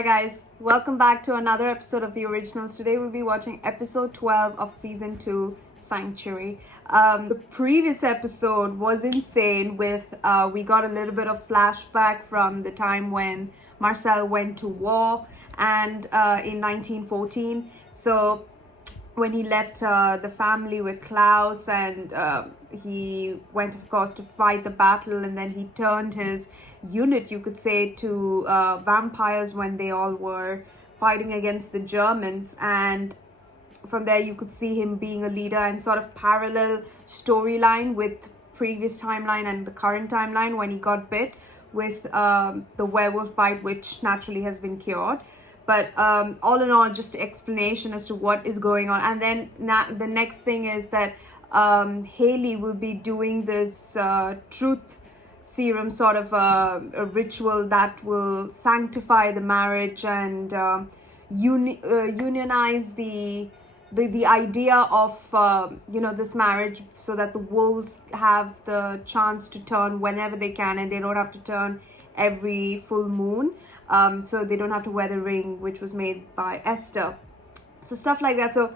Hi guys, welcome back to another episode of The Originals. Today we'll be watching episode 12 of season 2, Sanctuary. The previous episode was insane with, we got a little bit of flashback from the time when Marcel went to war and in 1914. So when he left the family with Klaus and he went, of course, to fight the battle, and then he turned his unit, you could say, to vampires when they all were fighting against the Germans. And from there you could see him being a leader and sort of parallel storyline with previous timeline and the current timeline when he got bit with the werewolf bite, which naturally has been cured. But all in all, just explanation as to what is going on. And then the next thing is that HAYLEY will be doing this truth serum sort of a ritual that will sanctify the marriage and unionize the idea of this marriage, so that the wolves have the chance to turn whenever they can and they don't have to turn every full moon. So they don't have to wear the ring, which was made by Esther. So stuff like that. So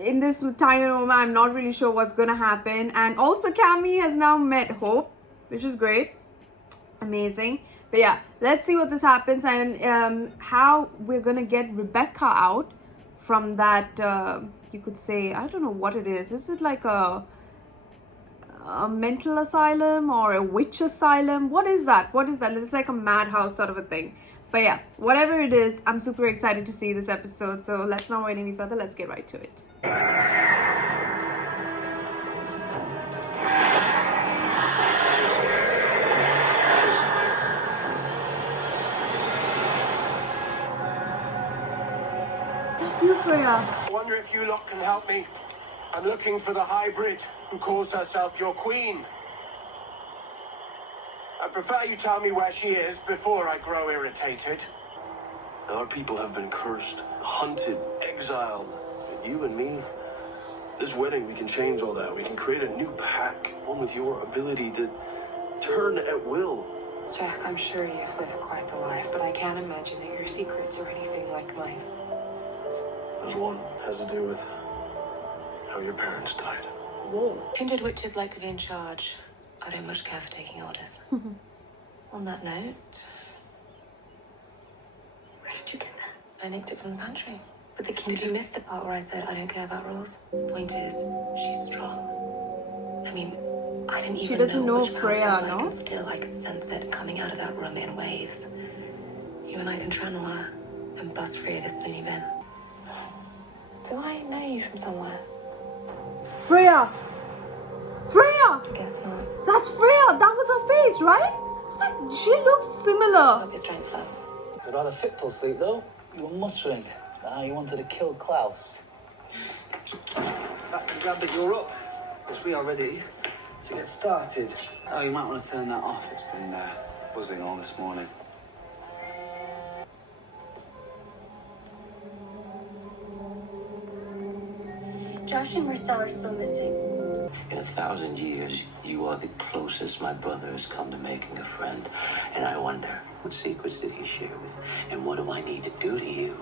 in this tiny moment, I'm not really sure what's going to happen. And also Cammy has now met Hope, which is great. Amazing. But yeah, let's see what this happens and how we're going to get Rebekah out from that, you could say, I don't know what it is. Is it like a mental asylum or a witch asylum? What is that? It's like a madhouse sort of a thing. But yeah, whatever it is, I'm super excited to see this episode. So let's not wait any further. Let's get right to it. Thank you, Freya. I wonder if you lot can help me. I'm looking for the hybrid who calls herself your queen. I prefer you tell me where she is before I grow irritated. Our people have been cursed, hunted, exiled. But you and me, this wedding, we can change all that. We can create a new pack, one with your ability to turn at will. Jack, I'm sure you've lived quite the life, but I can't imagine that your secrets are anything like mine. There's one has to do with how your parents died. Whoa. Kindred witches like to be in charge. I don't much care for taking orders. On that note, where did you get that? I nicked it from the pantry. But did you miss the part where I said I don't care about rules? Point is, she's strong. I mean, I didn't even doesn't know which Freya, power felt no? like, and still I could sense it coming out of that room in waves. You and I can channel her and bust free of this loony bin. Do I know you from somewhere? Freya! I guess not. That's Freya! That was her face, right? I was like, she looks similar. Hope your strength, love. It's a rather fitful sleep, though. You were muttering about how you wanted to kill Klaus. Fact, I'm glad that you're up, because we are ready to get started. Oh, you might want to turn that off. It's been buzzing all this morning. Josh and Marcel are still missing. In 1,000 years, you are the closest my brother has come to making a friend. And I wonder, what secrets did he share with? And what do I need to do to you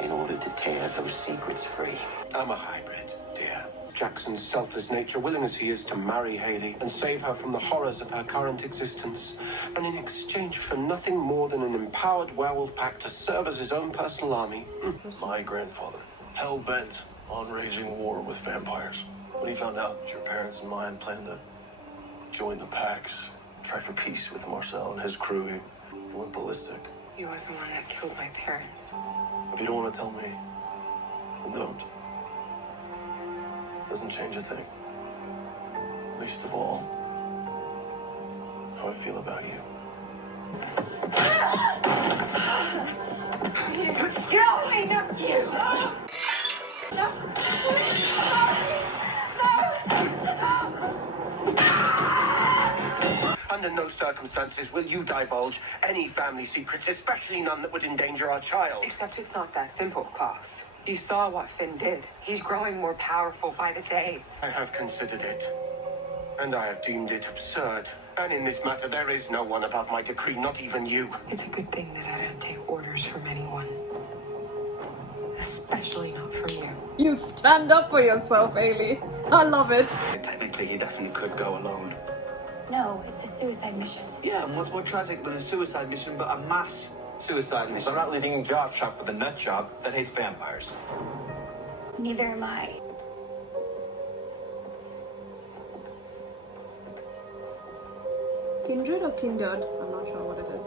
in order to tear those secrets free? I'm a hybrid, dear. Jackson's selfless nature, willing as he is to marry HAYLEY and save her from the horrors of her current existence. And in exchange for nothing more than an empowered werewolf pack to serve as his own personal army. My grandfather, hell-bent on raging war with vampires. When he found out your parents and mine planned to join the packs, try for peace with Marcel and his crew, he went ballistic. You were the one that killed my parents. If you don't want to tell me, then don't. Doesn't change a thing. Least of all, how I feel about you. Get away, not you! No! Under no circumstances will you divulge any family secrets, especially none that would endanger our child. Except it's not that simple, Klaus. You saw what Finn did. He's growing more powerful by the day. I have considered it, and I have deemed it absurd And in this matter, there is no one above my decree, not even you. It's a good thing that I don't take orders from anyone. Especially not from you. You stand up for yourself, Haley. I love it. Technically, he definitely could go alone. No, it's a suicide mission. Yeah, and what's more tragic than a suicide mission but a mass suicide mission? I'm not leaving Josh shop with a nut job that hates vampires. Neither am I. Kindred or kindred? I'm not sure what it is.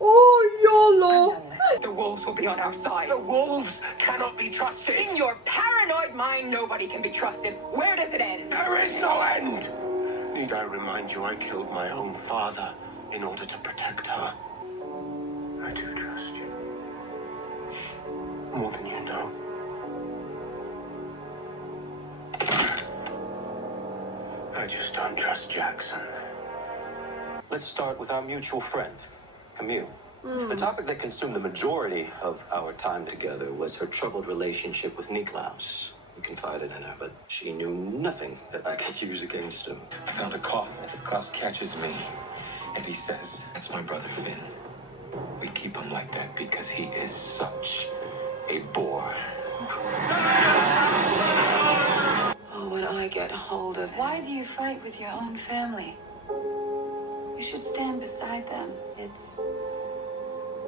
Oh, YOLO! The wolves will be on our side. The wolves cannot be trusted. In your paranoid mind, nobody can be trusted. Where does it end? There is no end! Need I remind you I killed my own father in order to protect her? I do trust you. More than you know. I just don't trust Jackson. Let's start with our mutual friend, Camille. The topic that consumed the majority of our time together was her troubled relationship with Klaus. We confided in her, but she knew nothing that I could use against him. I found a coffin. Klaus catches me, and he says, "That's my brother Finn. We keep him like that because he is such a bore." Oh, when I get hold of him. Why do you fight with your own family? You should stand beside them. It's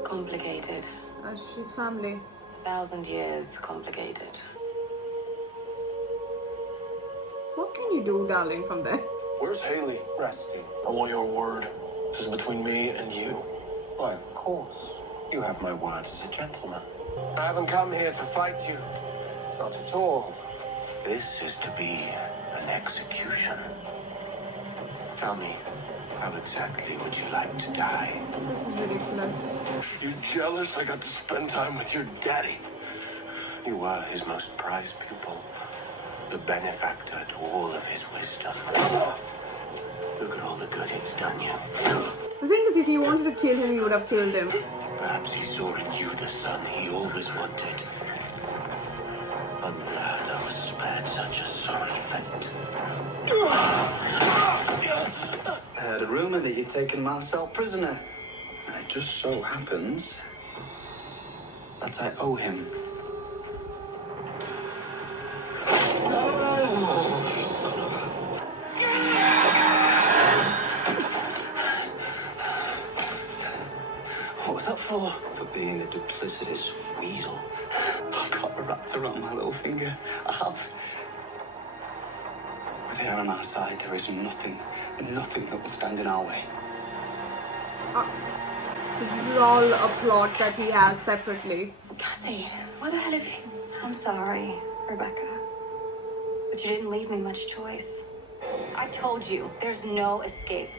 complicated. She's family. 1,000 years complicated. What can you do, darling, from there? Where's Haley? Resting. I want your word. This is between me and you. Why, of course. You have my word as a gentleman. I haven't come here to fight you. Not at all. This is to be an execution. Tell me, how exactly would you like to die? This is ridiculous. You jealous I got to spend time with your daddy? You were his most prized pupil, the benefactor to all of his wisdom. Look at all the good it's done you. The thing is, if he wanted to kill him, he would have killed him. Perhaps he saw in you the son he always wanted. I'm glad I was spared such a sorry fate. I heard a rumor that you'd taken Marcel prisoner. And it just so happens that I owe him. What was that for? For being a duplicitous weasel. I've got her wrapped around my little finger. I have. With her on our side, there is nothing that will stand in our way. So this is all a plot that he has separately. Cassie, where the hell have you? I'm sorry, Rebecca. But you didn't leave me much choice. I told you, there's no escape.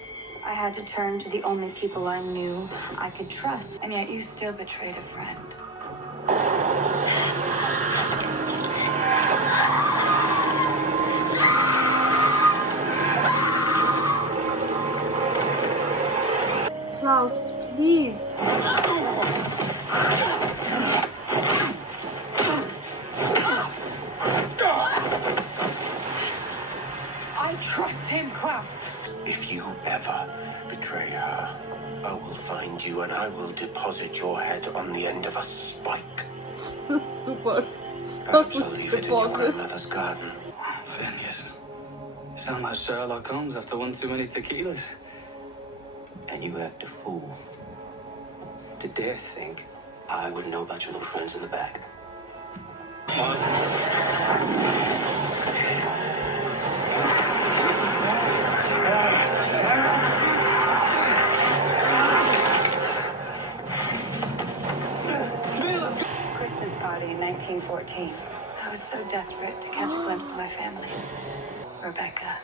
I had to turn to the only people I knew I could trust. And yet you still betrayed a friend. Klaus, please. I trust him, Klaus. If you ever betray her, I will find you and I will deposit your head on the end of a spike. Super. Perhaps I'll leave it in your Deposit. grandmother's garden. Phineas, you sound like Sherlock Holmes after one too many tequilas. And you act a fool to dare think I wouldn't know about your little friends in the back. Christmas party in 1914. I was so desperate to catch a glimpse of my family. Rebecca,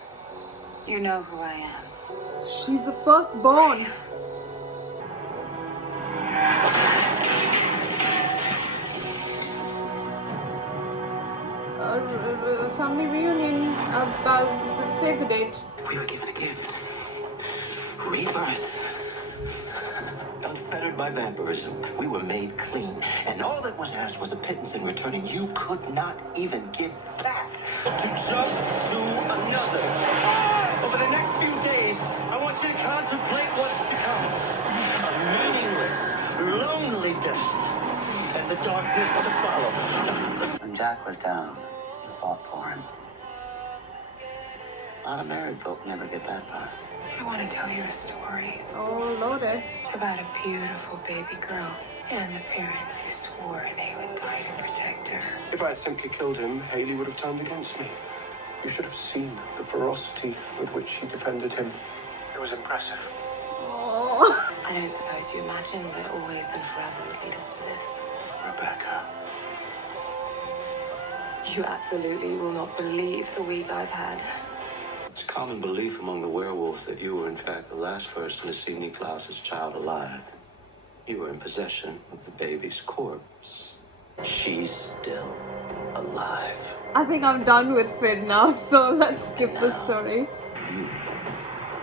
you know who I am. She's the firstborn. Family reunion. Save the date. We were given a gift. Rebirth. Unfettered inspired by vampirism. We were made clean, and all that was asked was a pittance in return, and you could not even give back to jump to another. Over the next few days, I want you to contemplate what's to come. A meaningless, lonely death, and the darkness to follow. When Jack was down, you fought for him. A lot of married folk never get that far. I want to tell you a story Oh, loaded. about a beautiful baby girl and the parents who swore they would die to protect her. If I had simply killed him, Hayley would have turned against me. You should have seen the ferocity with which she defended him. It was impressive. Oh. I don't suppose you imagine that always and forever would lead us to this. Rebecca. You absolutely will not believe the week I've had. It's common belief among the werewolves that you were in fact the last person to see Klaus's child alive. You were in possession of the baby's corpse. She's still alive. I think I'm done with Finn now, so let's skip the story. You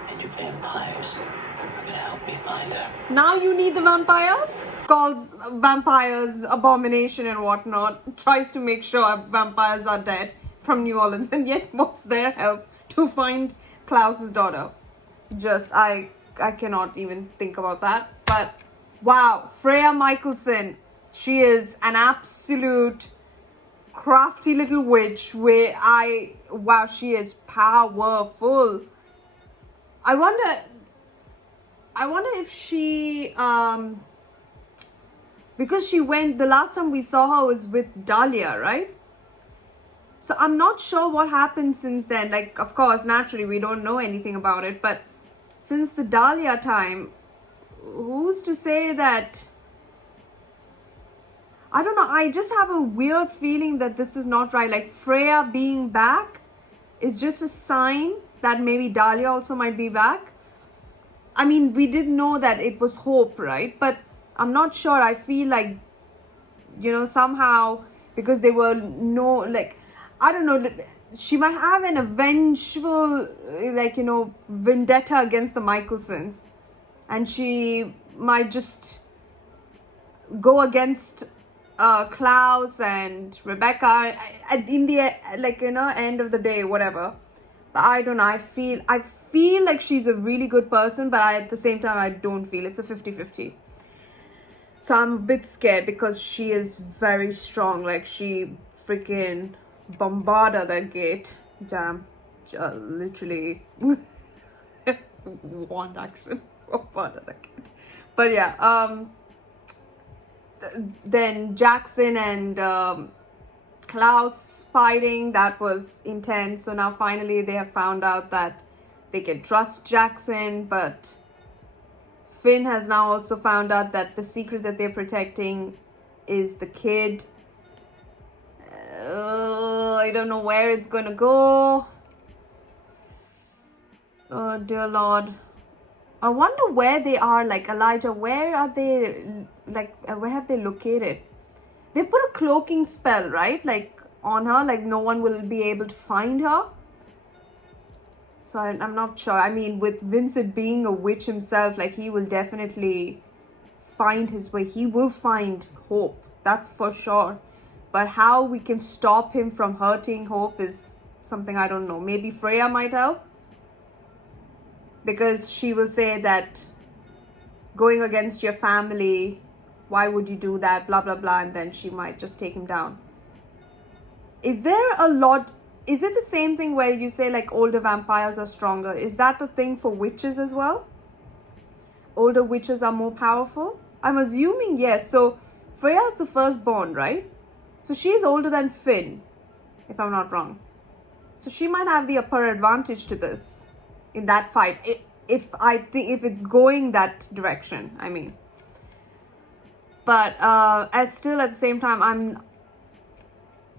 and your vampires are gonna help me find her. Now you need the vampires? Calls vampires abomination and whatnot. Tries to make sure vampires are dead from New Orleans, and yet wants their help to find Klaus's daughter. Just, I cannot even think about that. But wow, Freya Michelson, she is an absolute crafty little witch wow, she is powerful. I wonder if she because she went, the last time we saw her was with Dahlia, right? So I'm not sure what happened since then. Like, of course, naturally we don't know anything about it, but since the Dahlia time, who's to say that? I don't know, I just have a weird feeling that this is not right. Like, Freya being back is just a sign that maybe Dahlia also might be back. I mean, we did know that it was Hope, right? But I'm not sure. I feel like, you know, somehow, because they were I don't know, she might have an vengeful, like, you know, vendetta against the Michelsons. And she might just go against Klaus and Rebekah in the, like, you know, end of the day, whatever. But I don't know, I feel like she's a really good person, but at the same time, I don't feel. It's a 50-50. So I'm a bit scared because she is very strong. Like, she freaking bombarded that gate. Damn. Literally want action. Bombarded that gate. But yeah, then Jackson and Klaus fighting, that was intense. So now finally they have found out that they can trust Jackson, but Finn has now also found out that the secret that they're protecting is the kid. I don't know where it's going to go. Oh, dear Lord. I wonder where they are, like, Elijah, where are they, like, where have they located? They put a cloaking spell, right? Like, on her, like, no one will be able to find her. So I'm not sure. I mean, with Vincent being a witch himself, like, he will definitely find his way. He will find Hope. That's for sure. But how we can stop him from hurting Hope is something I don't know. Maybe Freya might help. Because she will say that going against your family, why would you do that? Blah, blah, blah. And then she might just take him down. Is there a lot... Is it the same thing where you say, like, older vampires are stronger? Is that a thing for witches as well? Older witches are more powerful? I'm assuming yes. So Freya's the firstborn, right? So she's older than Finn, if I'm not wrong. So she might have the upper advantage to this in that fight, if it's going that direction, I mean. But still at the same time,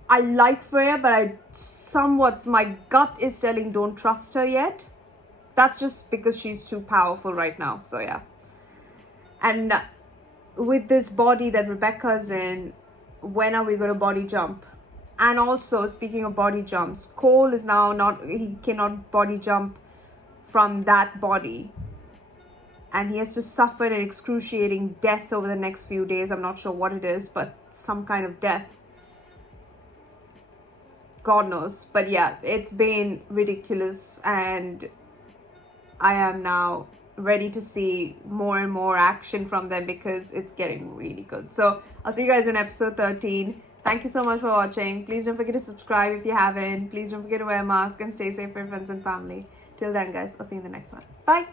I like Freya, but my gut is telling don't trust her yet. That's just because she's too powerful right now. So yeah. And with this body that Rebekah's in, when are we going to body jump? And also, speaking of body jumps, Cole is now he cannot body jump from that body. and he has to suffer an excruciating death over the next few days. I'm not sure what it is, but some kind of death. God knows. But yeah, it's been ridiculous, and I am now ready to see more and more action from them because it's getting really good. So I'll see you guys in episode 13. Thank you so much for watching. Please don't forget to subscribe if you haven't. Please don't forget to wear a mask and stay safe for your friends and family. Till then, guys, I'll see you in the next one. Bye.